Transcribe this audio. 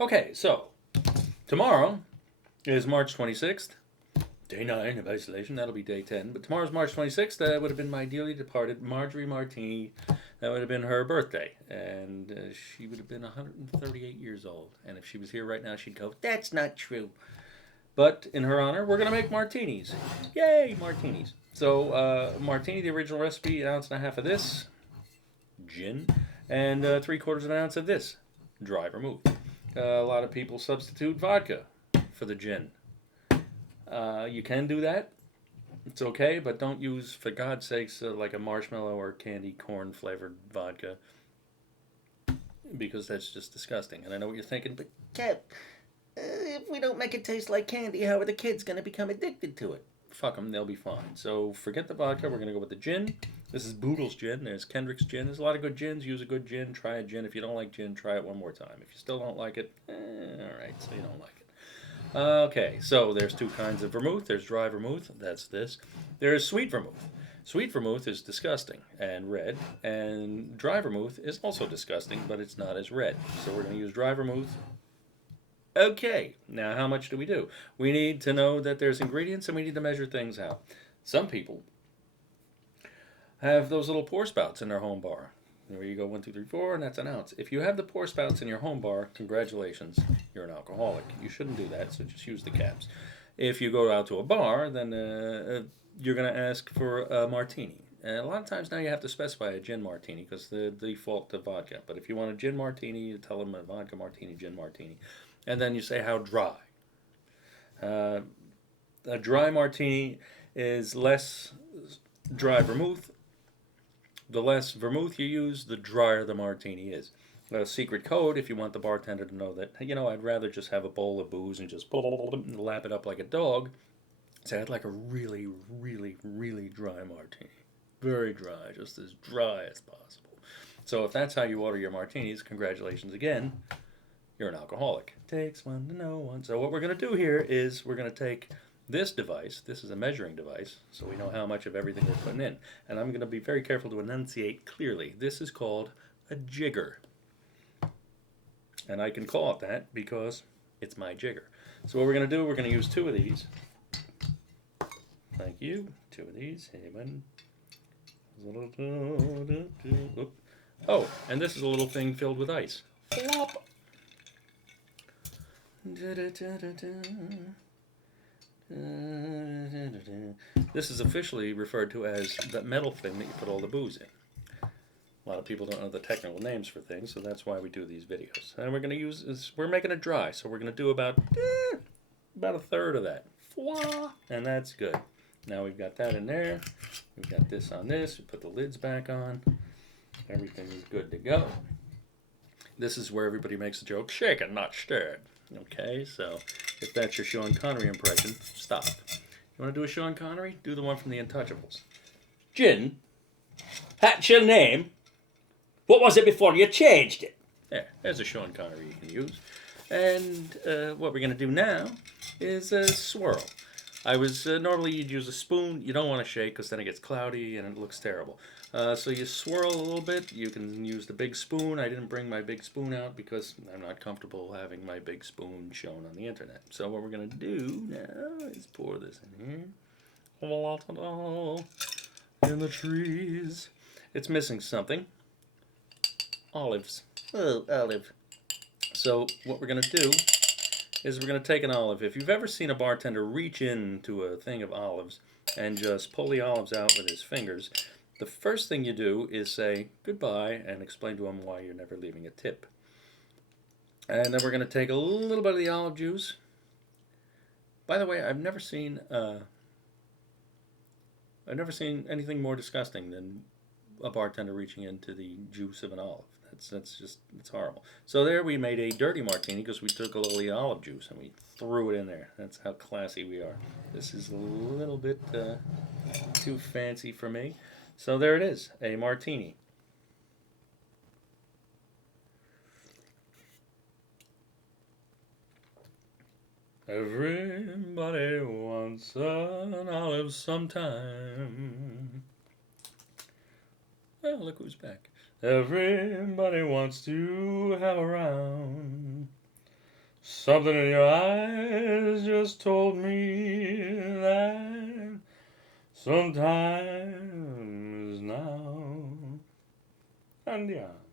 Okay, so tomorrow is March 26th, day 9 of isolation. That'll be day 10. But tomorrow's March 26th. That would have been my dearly departed Marjorie Martini. That would have been her birthday. And she would have been 138 years old. And if she was here right now, she'd go, "That's not true." But in her honor, we're going to make martinis. Yay, martinis. So, martini, the original recipe, an ounce and a half of this, gin, and 3/4 of an ounce of this, dry vermouth. A lot of people substitute vodka for the gin. You can do that. It's okay, but don't use, for God's sakes, like a marshmallow or candy corn flavored vodka because that's just disgusting. And I know what you're thinking, but Kev, if we don't make it taste like candy, how are the kids going to become addicted to it? Fuck them, they'll be fine. So forget the vodka. We're going to go with the gin. This is Boodle's gin. There's Kendrick's gin. There's a lot of good gins. Use a good gin. Try a gin. If you don't like gin, try it one more time. If you still don't like it, all right, so you don't like it. Okay, so there's two kinds of vermouth. There's dry vermouth. That's this. There's sweet vermouth. Sweet vermouth is disgusting and red, and dry vermouth is also disgusting, but it's not as red. So we're going to use dry vermouth. Okay, now how much do we do? We need to know that there's ingredients and we need to measure things out. Some people have those little pour spouts in their home bar. There you go, 1, 2, 3, 4, and that's an ounce. If you have the pour spouts in your home bar, congratulations, you're an alcoholic. You shouldn't do that, so just use the caps. If you go out to a bar, then you're going to ask for a martini. And a lot of times now you have to specify a gin martini because the default to vodka. But if you want a gin martini, you tell them a vodka martini, gin martini. And then you say how dry. A dry martini is less dry vermouth. The less vermouth you use, the drier the martini is. A secret code, if you want the bartender to know that, I'd rather just have a bowl of booze and just lap it up like a dog. Say I'd like a really, really, really dry martini. Very dry, just as dry as possible. So if that's how you order your martinis, congratulations again. You're an alcoholic. Takes one to know one. So what we're going to do here is we're going to take this device. This is a measuring device, so we know how much of everything we're putting in. And I'm going to be very careful to enunciate clearly. This is called a jigger. And I can call it that because it's my jigger. So what we're going to do, we're going to use 2 of these. Thank you. 2 of these. Oh, and this is a little thing filled with ice. Flop. This is officially referred to as the metal thing that you put all the booze in. A lot of people don't know the technical names for things, so that's why we do these videos. And we're going to use this, we're making it dry, so we're going to do about a third of that. And that's good. Now we've got that in there. We've got this on this. We put the lids back on. Everything is good to go. This is where everybody makes a joke, shaken, not stirred. Okay, so if that's your Sean Connery impression, stop. You want to do a Sean Connery? Do the one from The Untouchables. Gin, that's your name. What was it before you changed it? There's a Sean Connery you can use. And what we're going to do now is swirl. I was normally you'd use a spoon. You don't want to shake because then it gets cloudy and it looks terrible. So you swirl a little bit. You can use the big spoon. I didn't bring my big spoon out because I'm not comfortable having my big spoon shown on the internet. So what we're going to do now is pour this in here. In the trees. It's missing something. Olives. Oh, olive. So what we're going to do is we're going to take an olive. If you've ever seen a bartender reach into a thing of olives and just pull the olives out with his fingers, the first thing you do is say goodbye and explain to him why you're never leaving a tip. And then we're going to take a little bit of the olive juice. By the way, I've never seen anything more disgusting than a bartender reaching into the juice of an olive. It's horrible. So there we made a dirty martini because we took a little of the olive juice and we threw it in there. That's how classy we are. This is a little bit too fancy for me. So there it is, a martini. Everybody wants an olive sometime. Oh, look who's back. Everybody wants to have a round. Something in your eyes just told me that sometimes now. Andiamo.